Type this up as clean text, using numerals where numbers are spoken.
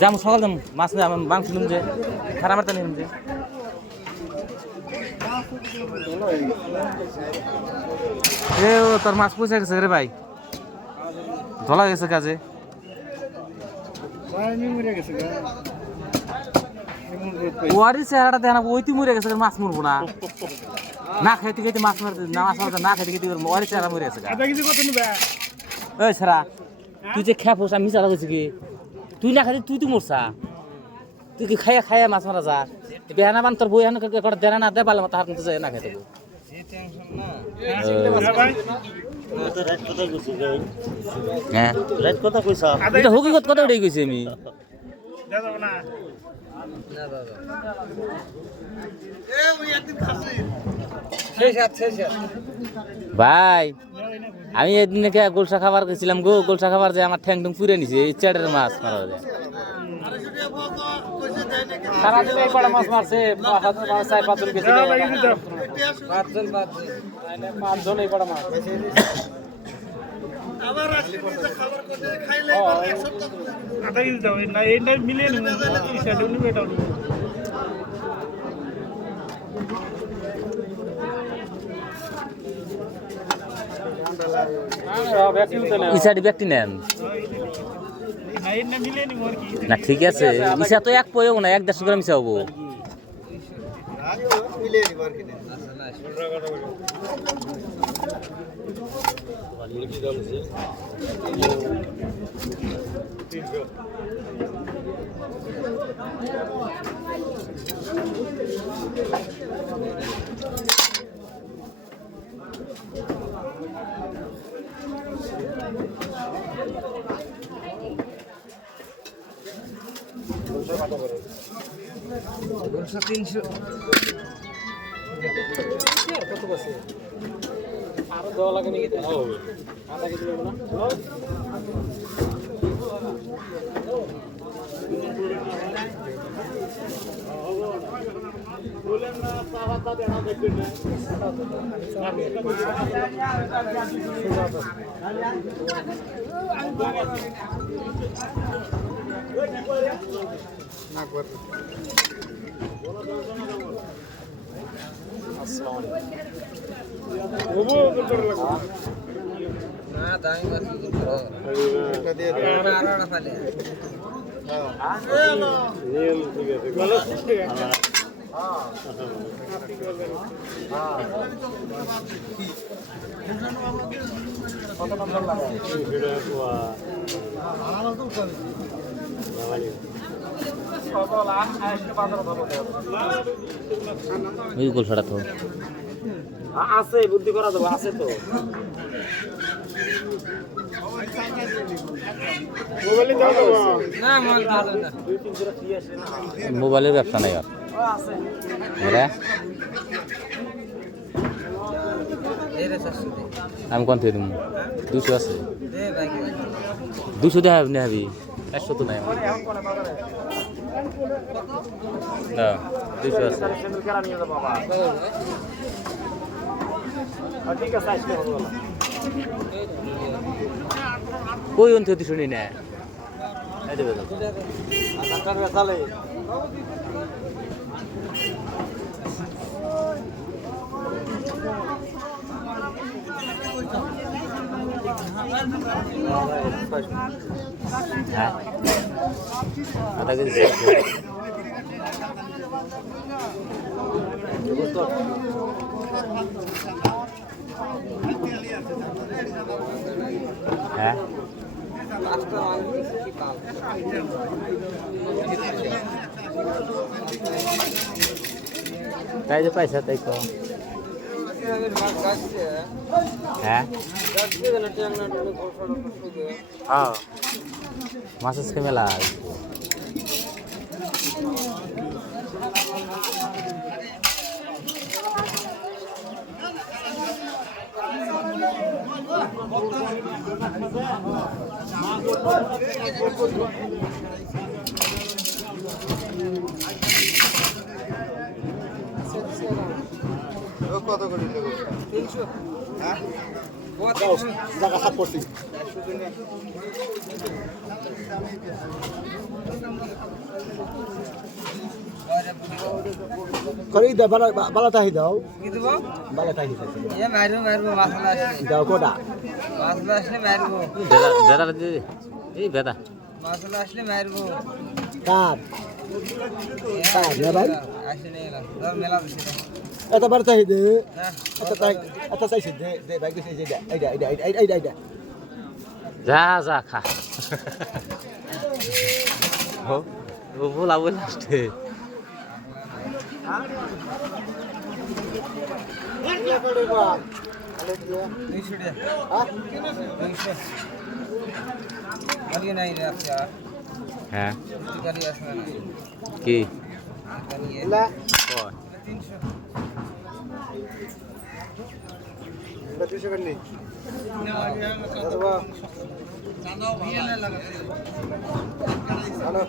যাম সকাল যাম মাছ নিয়ে মাংস নিম যে খারাপ মারতে নিম যে এ তোর মাছ পয়সা গেছে রে ভাই ধলা গেছে কাজে ওয়ারি চেহারাটা দেখে না ওইটি মরে গেছে মাছ মরবো না না খাইতে খাইতে মাছ মারতে না মাছ মারতে না খাইতে খাইতে ওয়ারি চেহারা মরে গেছে ওই সারা তুই যে খেপোস আমি মিশা লাগছে কি তুই না খাইতে তুই তো মরছা তুই কি খাইয়া খাইয়া মাছ মারা যা বেহানা বান তোর বই হান দেনা না দে পারলে তাহার মতো যায় না খাইতে হ্যাঁ কথা কইছা এটা হকিকত কথা উঠে গেছি আমি ভাই আমি এদিন গোলসা খাবার গেছিলাম গো গোলসা খাবার যে আমার ঠ্যাং টুং পুড়ে নিছে এই চ্যাটের মাছ মারা যায় সারাদিন এই বড় মাছ মারছে 4-5 জন গেছে 5 জন এই বড় মাছ আবার আসলে খাবার করে খাইলে এক সপ্তাহ আটা গিল দাও না এইটা মিলে নি এই সাইডে নি বেটা ইসাডি ব্যক্তি নেন না ঠিক আছে ইসা তো এক পয়ও না 1-1.5 গ্রাম ইসা হবো কত বসে আরো 10 লাগে নাকি আধা কেজি দেব না বলেন না পাওয়াটা দেনা দেখবেন না গোলসাটা তো আছে বুদ্ধি করা যাবে আছে তো মোবাইলের ব্যবসা নাই আর আমি কোন থেকে 200 আছে 200 দেখাবি না হাবি 100 তো নাই না 200 আছে কই অন্ত তুই শুনি না এই দেবে আধার বেচালে হ্যাঁ আধা কেজি হ্যাঁ তাই যে পয়সা তাই তো হ্যাঁ হ্যাঁ মাছ আজকে মেলা কত করে 300 হ্যাঁ জায়গা সাপ করছি করে দে বালাটাহি দাও কি দেবো বালাটাহি এ মারবো মারবো মাছলা আসলে দাও কোটা মাছলা আসলে মারবো বেদা দিদি এই বেদা মাছলা আসলে মারবো কার কার না ভাই আসলে এলাম ধর মেলা দিছি এত বার চাই দে হ্যাঁ এত চাইছি দে দে ভাই গেছে যে এইটা যা যা খা ও বলা লাস্টে হ্যাঁ কি হ্যালো